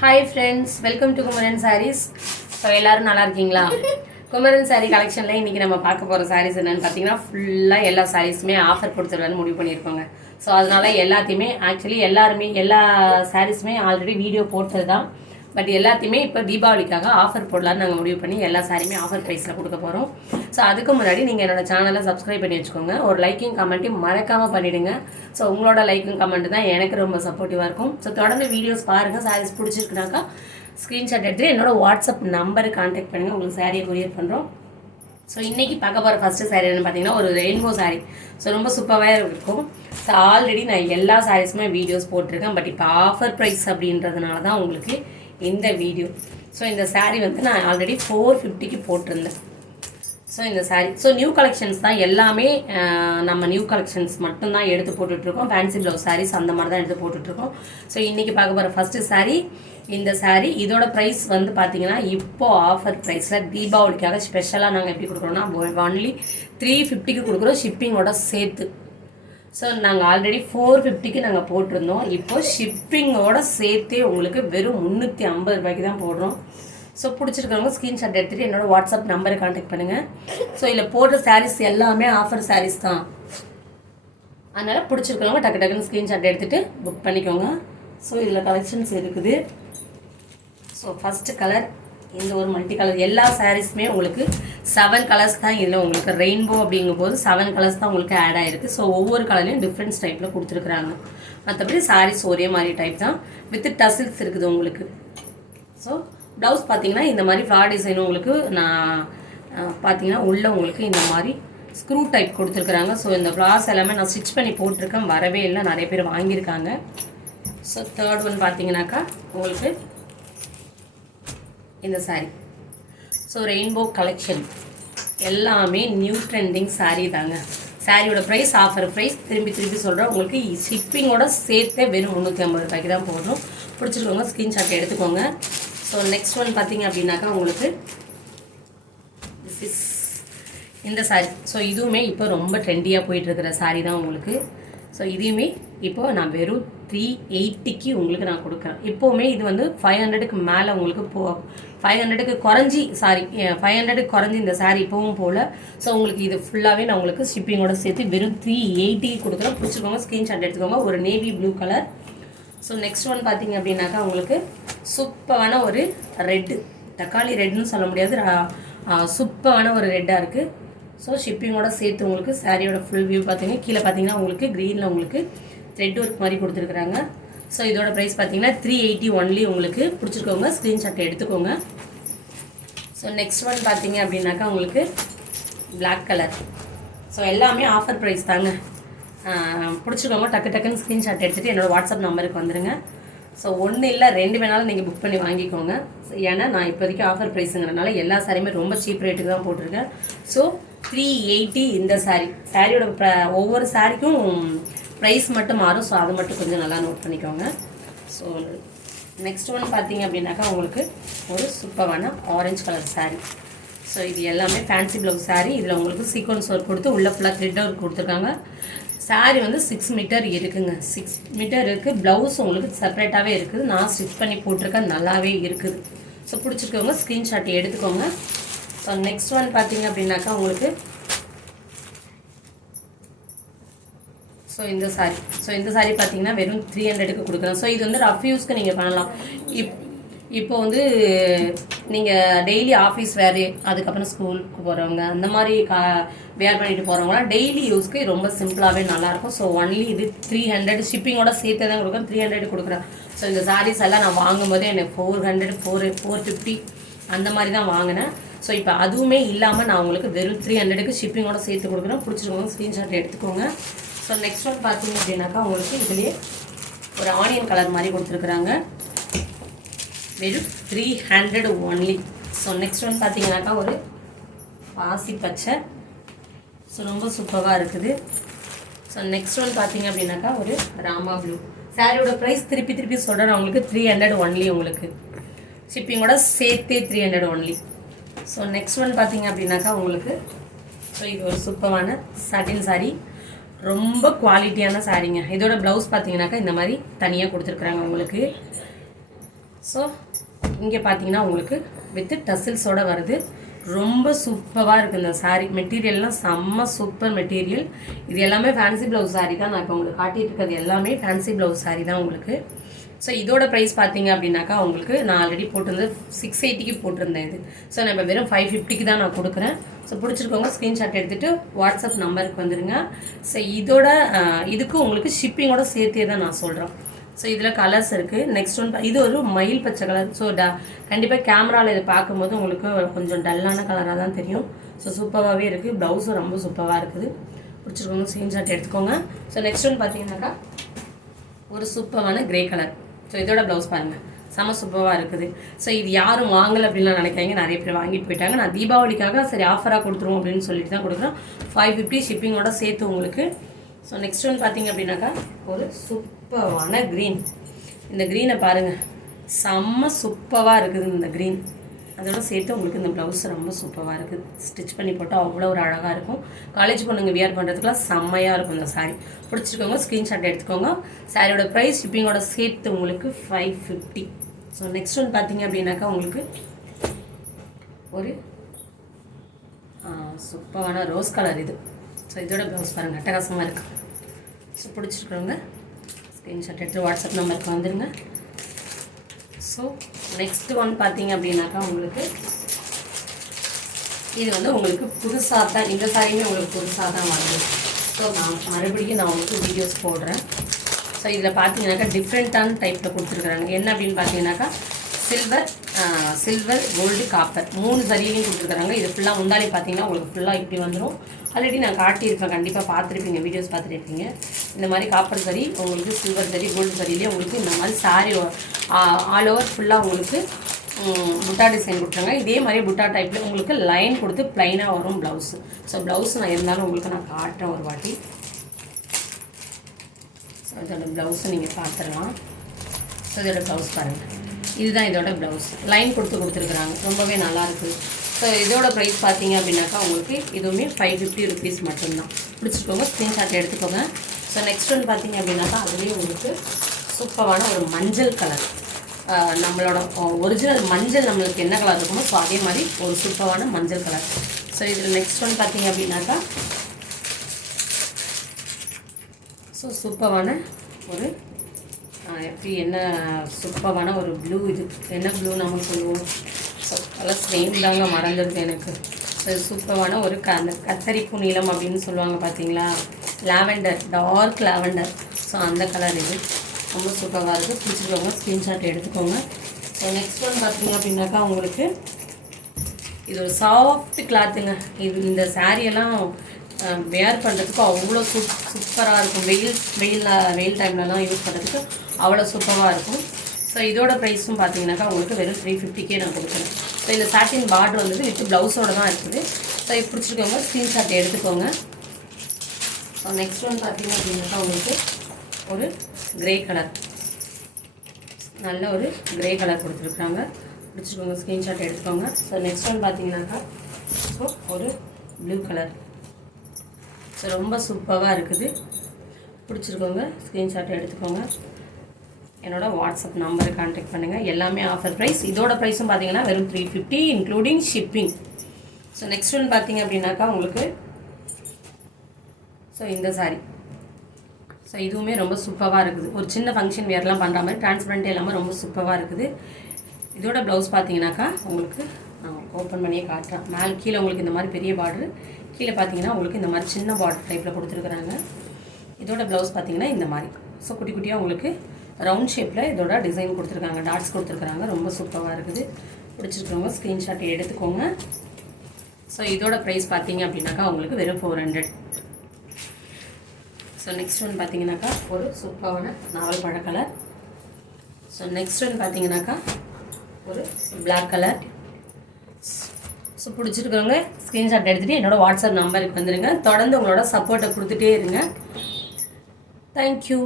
Hi friends, welcome to Kumaran sarees. So எல்லோரும் நல்லா இருக்கீங்களா? குமரன் சாரீ கலெக்ஷனில் இன்றைக்கி நம்ம பார்க்க போகிற சாரீஸ் என்னென்னு பார்த்தீங்கன்னா, ஃபுல்லாக எல்லா சாரீஸுமே ஆஃபர் கொடுத்துருவேன்னு முடிவு பண்ணியிருக்கோங்க. ஸோ அதனால் எல்லாத்தையுமே ஆக்சுவலி எல்லா சாரீஸுமே ஆல்ரெடி வீடியோ போட்டது தான். பட் எல்லாத்தையுமே இப்போ தீபாவளிக்காக ஆஃபர் போடலான்னு நாங்கள் முடிவு பண்ணி எல்லா சாரியுமே ஆஃபர் ப்ரைஸில் கொடுக்க போகிறோம். ஸோ அதுக்கு முன்னாடி நீங்கள் என்னோடய சேனலை சப்ஸ்கிரைப் பண்ணி வச்சுக்கோங்க. ஒரு லைக்கிங் கமெண்ட்டையும் மறக்காமல் பண்ணிவிடுங்க. ஸோ உங்களோட லைக்கிங் கமெண்ட் தான் எனக்கு ரொம்ப சப்போர்ட்டிவாக இருக்கும். ஸோ தொடர்ந்து வீடியோஸ் பாருங்கள். சாரீஸ் பிடிச்சிருக்குனாக்கா ஸ்க்ரீன்ஷாட் எடுத்துகிட்டு என்னோட வாட்ஸ்அப் நம்பருக்கு கான்டாக்ட் பண்ணுங்கள். உங்களுக்கு சாரியை கொரியர் பண்ணுறோம். ஸோ இன்றைக்கி பார்க்க போகிற ஃபஸ்ட்டு சாரீ என்னென்னு பார்த்தீங்கன்னா, ஒரு ரெயின்போ சாரீ. ஸோ ரொம்ப சூப்பராக இருக்கும். ஸோ ஆல்ரெடி நான் எல்லா சாரீஸுமே வீடியோஸ் போட்டிருக்கேன். பட் இப்போ ஆஃபர் ப்ரைஸ் அப்படின்றதுனால தான் உங்களுக்கு இந்த வீடியோ. ஸோ இந்த சாரீ வந்து நான் ஆல்ரெடி 450க்கு போட்டிருந்தேன். ஸோ இந்த சாரீ நியூ கலெக்ஷன்ஸ் தான் எல்லாமே. நம்ம நியூ கலெக்ஷன்ஸ் மட்டும்தான் எடுத்து போட்டுட்ருக்கோம். ஃபேன்சி ப்ளவுஸ் சாரீஸ் அந்த மாதிரி தான் எடுத்து போட்டுட்ருக்கோம். ஸோ இன்றைக்கி பார்க்க போகிற ஃபஸ்ட்டு சாரீ இந்த சாரீ. இதோட ப்ரைஸ் வந்து பார்த்தீங்கன்னா, இப்போது ஆஃபர் ப்ரைஸில் தீபாவளிக்காக ஸ்பெஷலாக நாங்கள் எப்படி கொடுக்குறோன்னா, ஒன்லி 350க்கு கொடுக்குறோம், ஷிப்பிங்கோட சேர்த்து. ஸோ நாங்கள் ஆல்ரெடி 450க்கு நாங்கள் போட்டிருந்தோம். இப்போ ஷிப்பிங்கோட சேர்த்தே உங்களுக்கு வெறும் 350 ரூபாய்க்கு தான் போடுறோம். ஸோ பிடிச்சிருக்கிறவங்க ஸ்க்ரீன்ஷாட் எடுத்துகிட்டு என்னோடய வாட்ஸ்அப் நம்பரை கான்டாக்ட் பண்ணுங்கள். ஸோ இதில் போடுற சாரீஸ் எல்லாமே ஆஃபர் சாரீஸ் தான். அதனால் பிடிச்சிருக்கிறவங்க டக்கு டக்குன்னு ஸ்க்ரீன்ஷாட் எடுத்துகிட்டு புக் பண்ணிக்கோங்க. ஸோ இதில் கலெக்ஷன்ஸ் இருக்குது. ஸோ ஃபஸ்ட்டு கலர் இந்த ஒரு மல்டி கலர். எல்லா சாரீஸுமே உங்களுக்கு 7 கலர்ஸ் தான். இதில் உங்களுக்கு ரெயின்போ அப்படிங்கும் போது 7 கலர்ஸ் தான் உங்களுக்கு ஆட் ஆகிருக்கு. ஸோ ஒவ்வொரு கலர்லையும் டிஃப்ரெண்ட்ஸ் டைப்பில் கொடுத்துருக்குறாங்க. மற்றபடி சாரீஸ் ஒரே மாதிரி டைப் தான், வித் டசில்ஸ் இருக்குது உங்களுக்கு. ஸோ ப்ளவுஸ் பார்த்தீங்கன்னா இந்த மாதிரி ஃப்ளார் டிசைன் உங்களுக்கு நான் பார்த்தீங்கன்னா உள்ளே உங்களுக்கு இந்த மாதிரி ஸ்க்ரூ டைப் கொடுத்துருக்குறாங்க. ஸோ இந்த ஃப்ளார்ஸ் எல்லாமே நான் ஸ்டிச் பண்ணி போட்டிருக்கேன், வரவே இல்லை, நிறைய பேர் வாங்கியிருக்காங்க. ஸோ தேர்ட் ஒன் பார்த்தீங்கன்னாக்கா உங்களுக்கு இந்த சாரீ. ஸோ ரெயின்போ கலெக்ஷன் எல்லாமே நியூ ட்ரெண்டிங் சாரீ தாங்க. சாரியோட ப்ரைஸ் ஆஃபர் ப்ரைஸ் திருப்பி சொல்கிறேன். உங்களுக்கு ஷிப்பிங்கோட சேர்த்தே வெறும் 350 ரூபாய்க்கு தான் போடுறோம். பிடிச்சிருக்கோங்க ஸ்க்ரீன்ஷாட் எடுத்துக்கோங்க. ஸோ நெக்ஸ்ட் ஒன் பார்த்தீங்க அப்படின்னாக்கா உங்களுக்கு இந்த சாரீ. ஸோ இதுவுமே இப்போ ரொம்ப ட்ரெண்டியாக போயிட்டுருக்கிற சாரீ தான் உங்களுக்கு. ஸோ இதையுமே இப்போது நான் வெறும் 380க்கு உங்களுக்கு நான் கொடுக்குறேன். இப்போவுமே இது வந்து 500க்கு மேலே உங்களுக்கு 500க்கு குறைஞ்சி 500க்கு குறைஞ்சி இந்த சாரீ இப்போவும் போல். ஸோ உங்களுக்கு இது ஃபுல்லாகவே நான் உங்களுக்கு ஷிப்பிங்கோட சேர்த்து வெறும் 380க்கு கொடுக்குறேன். பிடிச்சிக்கோங்க ஸ்க்ரீன்ஷாட் எடுத்துக்கோங்க. ஒரு navy blue colour. So next one பார்த்தீங்க அப்படின்னாக்கா உங்களுக்கு சூப்பரான ஒரு ரெட்டு, தக்காளி ரெட்னு சொல்ல முடியாது, சூப்பரான ஒரு ரெட்டாக இருக்குது. ஸோ ஷிப்பிங்கோட சேர்த்து உங்களுக்கு சாரியோட ஃபுல் வியூ பார்த்தீங்கன்னா, கீழே பார்த்தீங்கன்னா உங்களுக்கு க்ரீனில் உங்களுக்கு த்ரெட் ஒர்க் மாதிரி கொடுத்துருக்குறாங்க. ஸோ இதோட ப்ரைஸ் பார்த்தீங்கன்னா 380 ஒன்லி. உங்களுக்கு பிடிச்சிருக்கோங்க ஸ்க்ரீன்ஷாட் எடுத்துக்கோங்க. ஸோ நெக்ஸ்ட் ஒன் பார்த்தீங்க அப்படின்னாக்கா உங்களுக்கு பிளாக் கலர். ஸோ எல்லாமே ஆஃபர் ப்ரைஸ் தாங்க. பிடிச்சிருக்கோங்க டக்குன்னு ஸ்க்ரீன்ஷாட் எடுத்துகிட்டு என்னோடய வாட்ஸ்அப் நம்பருக்கு வந்துடுங்க. ஸோ ஒன்று இல்லை 2 வேணாலும் நீங்கள் புக் பண்ணி வாங்கிக்கோங்க. ஏன்னா நான் இப்போதைக்கு ஆஃபர் ப்ரைஸுங்கிறனால எல்லா சாரியுமே ரொம்ப சீப் ரேட்டுக்கு தான் போட்டிருக்கேன். ஸோ 380 இந்த சாரியோட ஒவ்வொரு சாரிக்கும் ப்ரைஸ் மட்டும் மாறும். ஸோ அது மட்டும் கொஞ்சம் நல்லா நோட் பண்ணிக்கோங்க. ஸோ நெக்ஸ்ட் ஒன் பார்த்தீங்க அப்படின்னாக்கா உங்களுக்கு ஒரு சூப்பரான ஆரஞ்சு கலர் சாரீ. ஸோ இது எல்லாமே ஃபேன்சி ப்ளவுஸ் சாரீ. இதில் உங்களுக்கு சீக்வன்ஸ் ஒர்க் கொடுத்து உள்ளே ஃபுல்லாக த்ரெட் ஒர்க் கொடுத்துருக்காங்க. சாரீ வந்து 6 மீட்டர் இருக்குங்க. 6 மீட்டர் இருக்குது. ப்ளவுஸ் உங்களுக்கு செப்பரேட்டாகவே இருக்குது. நான் ஸ்டிச் பண்ணி போட்டிருக்கேன், நல்லாவே இருக்குது. ஸோ பிடிச்சிருக்கவங்க ஸ்க்ரீன்ஷாட் எடுத்துக்கோங்க. ஸோ நெக்ஸ்ட் ஒன் பார்த்தீங்க அப்படின்னாக்கா உங்களுக்கு இந்த சாரீ பார்த்தீங்கன்னா வெறும் 300க்கு கொடுக்குறேன். ஸோ இது வந்து ரஃப் யூஸ்க்கு நீங்கள் பண்ணலாம். இப்போ வந்து நீங்கள் டெய்லி ஆஃபீஸ் வேறு, அதுக்கப்புறம் ஸ்கூலுக்கு போகிறவங்க, அந்த மாதிரி வேர் பண்ணிட்டு போகிறவங்களாம் டெய்லி யூஸ்க்கு ரொம்ப சிம்பிளாகவே நல்லாயிருக்கும். ஸோ ஒன்லி இது 300 ஷிப்பிங்கோட சேர்த்து தான் கொடுக்குறேன். 300 கொடுக்குறேன். ஸோ இந்த சாரீஸ் எல்லாம் நான் வாங்கும்போதே எனக்கு 400 450 அந்த மாதிரி தான் வாங்கினேன். ஸோ இப்போ அதுவுமே இல்லாமல் நான் உங்களுக்கு வெறும் 300க்கு ஷிப்பிங்கோட சேர்த்து கொடுக்குறேன். பிடிச்சிருக்கோங்க ஸ்க்ரீன்ஷாட் எடுத்துக்கோங்க. ஸோ நெக்ஸ்ட் ஒன் பார்த்தீங்க அப்படின்னாக்கா உங்களுக்கு இதுலேயே ஒரு ஆனியன் கலர் மாதிரி கொடுத்துருக்குறாங்க. வெறும் 300 ஒன்லி. ஸோ நெக்ஸ்ட் ஒன் பார்த்தீங்கன்னாக்கா ஒரு பாசி பச்சை. ஸோ ரொம்ப சூப்பராக இருக்குது. ஸோ நெக்ஸ்ட் ஒன் பார்த்தீங்க அப்படின்னாக்கா ஒரு ராமா ப்ளூ. சாரியோட ப்ரைஸ் திருப்பி சொல்கிறேன் உங்களுக்கு 300 ஒன்லி. உங்களுக்கு ஷிப்பிங்கோட சேர்த்தே 300 ஒன்லி. ஸோ நெக்ஸ்ட் ஒன் பார்த்தீங்க அப்படின்னாக்கா உங்களுக்கு இது ஒரு சூப்பரான சாட்டின் சாரீ. ரொம்ப குவாலிட்டியான சாரீங்க. இதோட ப்ளவுஸ் பார்த்தீங்கன்னாக்கா இந்த மாதிரி தனியாக கொடுத்துருக்குறாங்க உங்களுக்கு. ஸோ இங்கே பார்த்தீங்கன்னா உங்களுக்கு வித் டசில்ஸோடு வருது. ரொம்ப சூப்பராக இருக்குது இந்த சாரீ. மெட்டீரியல்லாம் செம்ம சூப்பர் மெட்டீரியல். இது எல்லாமே ஃபேன்சி ப்ளவுஸ் சாரீ தான். நான் இப்போ உங்களுக்கு காட்டிகிட்டு இருக்கிறது எல்லாமே ஃபேன்சி ப்ளவுஸ் சாரீ தான் உங்களுக்கு. ஸோ இதோட ப்ரைஸ் பார்த்தீங்க அப்படின்னாக்கா உங்களுக்கு நான் ஆல்ரெடி போட்டிருந்தது 680க்கு போட்டிருந்தேன் இது. ஸோ நம்ம வெறும் 550க்கு தான் நான் கொடுக்குறேன். ஸோ பிடிச்சிருக்கவங்க ஸ்க்ரீன்ஷாட் எடுத்துகிட்டு வாட்ஸ்அப் நம்பருக்கு வந்துடுங்க. ஸோ இதோட இதுக்கு உங்களுக்கு ஷிப்பிங்கோட சேர்த்தே தான் நான் சொல்கிறேன். ஸோ இதில் கலர்ஸ் இருக்குது. நெக்ஸ்ட் ஒன் இது ஒரு மயில் பச்சை கலர். ஸோ கண்டிப்பாக கேமராவில் இதை பார்க்கும்போது உங்களுக்கு கொஞ்சம் டல்லான கலராக தான் தெரியும். ஸோ சூப்பராகவே இருக்குது. ப்ளவுஸும் ரொம்ப சூப்பராக இருக்குது. பிடிச்சிருக்கவங்க ஸ்க்ரீன்ஷாட் எடுத்துக்கோங்க. ஸோ நெக்ஸ்ட் ஒன் பார்த்தீங்கன்னாக்கா ஒரு சூப்பரான கிரே கலர். ஸோ இதோட ப்ளவுஸ் பாருங்கள், செம சூப்பராக இருக்குது. ஸோ இது யாரும் வாங்கலை அப்படின்லாம் நினைக்காங்க, நிறைய பேர் வாங்கிட்டு போயிட்டாங்க. நான் தீபாவளிக்காக சரி ஆஃபராக கொடுத்துருவோம் அப்படின்னு சொல்லிட்டு தான் கொடுக்குறோம். 550 ஷிப்பிங்கோட சேர்த்து உங்களுக்கு. ஸோ நெக்ஸ்ட் ஒன் பார்த்தீங்க அப்படின்னாக்கா ஒரு சூப்பரான க்ரீன். இந்த க்ரீனை பாருங்கள், செம்ம சூப்பராக இருக்குது இந்த க்ரீன். அதோட சேர்த்து உங்களுக்கு இந்த ப்ளவுஸ் ரொம்ப சூப்பராக இருக்குது. ஸ்டிச் பண்ணி போட்டால் அவ்வளோ ஒரு அழகாக இருக்கும். காலேஜ் பொண்ணுங்க வியர் பண்ணுறதுக்குலாம் செம்மையாக இருக்கும் இந்த சாரீ. பிடிச்சிருக்கோங்க ஸ்க்ரீன்ஷாட் எடுத்துக்கோங்க. சாரியோட ப்ரைஸ் ஷிப்பிங்கோட சேர்த்து உங்களுக்கு 550. ஸோ நெக்ஸ்ட் ஒன் பார்த்தீங்க அப்படின்னாக்கா உங்களுக்கு ஒரு சூப்பரான ரோஸ் கலர் இது. ஸோ இதோட ப்ளவுஸ் பாருங்கள், அட்டகாசமாக இருக்குது. ஸோ பிடிச்சிருக்கிறவங்க ஸ்க்ரீன்ஷாட் எடுத்து வாட்ஸ்அப் நம்பருக்கு வந்துடுங்க. ஸோ நெக்ஸ்ட் ஒன் பார்த்தீங்க அப்படின்னாக்கா உங்களுக்கு இது வந்து உங்களுக்கு புதுசாக தான், இந்த சாரியுமே உங்களுக்கு புதுசாக தான் வருது. ஸோ நான் மறுபடியும் உங்களுக்கு வீடியோஸ் போடுறேன். ஸோ இதில் பார்த்தீங்கன்னாக்கா டிஃப்ரெண்ட்டான டைப்பில் கொடுத்துருக்குறாங்க. என்ன அப்படின்னு பார்த்தீங்கன்னாக்கா சில்வர் கோல்டு காப்பர் 3 சரியிலையும் கொடுத்துருக்குறாங்க. இது ஃபுல்லாக முந்தாடி பார்த்தீங்கன்னா உங்களுக்கு ஃபுல்லாக இப்படி வந்துடும். ஆல்ரெடி நான் காட்டியிருப்பேன், கண்டிப்பாக பார்த்துருப்பீங்க, வீடியோஸ் பார்த்துருப்பீங்க. இந்த மாதிரி காப்பர் சரி, உங்களுக்கு சில்வர் சரி, கோல்டு சரியிலே உங்களுக்கு இந்த மாதிரி சாரி ஆல் ஓவர் ஃபுல்லாக உங்களுக்கு புட்டா டிசைன் கொடுத்துருங்க. இதே மாதிரி புட்டா டைப்பில் உங்களுக்கு லைன் கொடுத்து ப்ளைனாக வரும் ப்ளவுஸு. ஸோ ப்ளவுஸ் நான் இருந்தாலும் உங்களுக்கு நான் காட்டுறேன் ஒரு வாட்டி. ஸோ இதோட ப்ளவுஸை நீங்கள் பார்த்துடலாம். ஸோ இதோட ப்ளவுஸ் பாருங்கள், இதுதான் இதோட ப்ளவுஸ். லைன் கொடுத்துருக்குறாங்க, ரொம்பவே நல்லாயிருக்கு. ஸோ இதோட ப்ரைஸ் பார்த்தீங்க அப்படின்னாக்கா உங்களுக்கு இதுவுமே 550 ருபீஸ் மட்டும்தான். பிடிச்சிருக்கோங்க ஸ்க்ரீன்ஷாட் எடுத்துக்கோங்க. ஸோ நெக்ஸ்ட் ஒன்று பார்த்தீங்க அப்படின்னாக்கா அதுலேயே உங்களுக்கு சூப்பரான ஒரு மஞ்சள் கலர். நம்மளோட ஒரிஜினல் மஞ்சள் நம்மளுக்கு என்ன கலர் இருக்குமோ ஸோ அதே மாதிரி ஒரு சூப்பரான மஞ்சள் கலர். ஸோ இதில் நெக்ஸ்ட் ஒன்று பார்த்தீங்க அப்படின்னாக்கா ஸோ சூப்பரான ஒரு எப்படி என்ன சூப்பரான ஒரு ப்ளூ. இது என்ன ப்ளூ நம்ம சொல்லுவோம், ஸோ கலர் நேம் தாங்க மறந்துடுது எனக்கு. ஸோ சூப்பரான ஒரு அந்த கத்தரிப்பு நீளம் அப்படின்னு சொல்லுவாங்க பார்த்தீங்களா, லாவெண்டர், டார்க் லாவெண்டர். ஸோ அந்த கலர் இது ரொம்ப சூப்பராக இருக்குது. பிடிச்சிருக்கவங்க ஸ்க்ரீன்ஷாட் எடுத்துக்கோங்க. ஸோ நெக்ஸ்ட் ஒன் பார்த்தீங்க அப்படின்னாக்கா உங்களுக்கு இது ஒரு சாஃப்ட் கிளாத்துங்க. இது இந்த சாரியெல்லாம் வேர் பண்ணுறதுக்கு அவ்வளோ சூப்பராக இருக்கும். வெயில் டைம்லலாம் யூஸ் பண்ணுறதுக்கு அவ்வளோ சூப்பராக இருக்கும். ஸோ இதோட ப்ரைஸும் பார்த்தீங்கன்னாக்கா உங்களுக்கு வெறும் 350க்கே நான் கொடுக்குறேன். ஸோ இந்த சாட்டின் பார்டர் வந்து வித் ப்ளவுஸோடு தான் இருக்குது. ஸோ இது பிடிச்சிருக்கவங்க ஸ்க்ரீன்ஷாட் எடுத்துக்கோங்க. ஸோ நெக்ஸ்ட் ஒன் பார்த்தீங்க அப்படின்னாக்கா உங்களுக்கு ஒரு கிரே கலர், நல்ல ஒரு கிரே கலர் கொடுத்துருக்குறாங்க. பிடிச்சிருக்கவங்க ஸ்க்ரீன்ஷாட் எடுத்துக்கோங்க. ஸோ நெக்ஸ்ட் ஒன் பார்த்தீங்கன்னாக்கா ஸோ ஒரு ப்ளூ கலர். ஸோ ரொம்ப சூப்பராக இருக்குது. பிடிச்சிருக்கோங்க ஸ்க்ரீன்ஷாட் எடுத்துக்கோங்க. என்னோடய வாட்ஸ்அப் நம்பரை கான்டாக்ட் பண்ணுங்கள். எல்லாமே ஆஃபர் ப்ரைஸ். இதோட ப்ரைஸும் பார்த்தீங்கன்னா வெறும் 350 including shipping. So next one பார்த்தீங்க அப்படின்னாக்கா உங்களுக்கு ஸோ இந்த சாரீ. ஸோ இதுவுமே ரொம்ப சூப்பராக இருக்குது. ஒரு சின்ன ஃபங்க்ஷன் வேர்லாம் பண்ணுற மாதிரி டிரான்ஸ்பரண்ட் எல்லாமே ரொம்ப சூப்பராக இருக்குது. இதோட ப்ளவுஸ் பார்த்தீங்கன்னாக்கா உங்களுக்கு நான் ஓப்பன் பண்ணியே காட்டுறேன். மேலே கீழே உங்களுக்கு இந்த மாதிரி பெரிய பார்டரு, கீழே பார்த்தீங்கன்னா உங்களுக்கு இந்த மாதிரி சின்ன பார்டர் டைப்பில் கொடுத்துருக்குறாங்க. இதோட ப்ளவுஸ் பார்த்தீங்கன்னா இந்த மாதிரி ஸோ குட்டி குட்டியாக உங்களுக்கு ரவுண்ட் ஷேப்பில் இதோட டிசைன் கொடுத்துருக்காங்க, டாட்ஸ் கொடுத்துருக்குறாங்க. ரொம்ப சூப்பராக இருக்குது. பிடிச்சிருக்கிறவங்க ஸ்க்ரீன்ஷாட் எடுத்துக்கோங்க. ஸோ இதோட ப்ரைஸ் பார்த்தீங்க அப்படின்னாக்கா உங்களுக்கு வெறும் 400. ஸோ நெக்ஸ்ட் ஒன் பார்த்தீங்கன்னாக்கா ஒரு சூப்பரான நாவல் பழ கலர். ஸோ நெக்ஸ்ட் ஒன் பார்த்தீங்கன்னாக்கா ஒரு பிளாக் கலர். ஸோ பிடிச்சிருக்கிறவங்க ஸ்க்ரீன்ஷாட் எடுத்துகிட்டு என்னோடய வாட்ஸ்அப் நம்பருக்கு வந்துடுங்க. தொடர்ந்து உங்களோட சப்போர்ட்டை கொடுத்துட்டே இருங்க. தேங்க்யூ.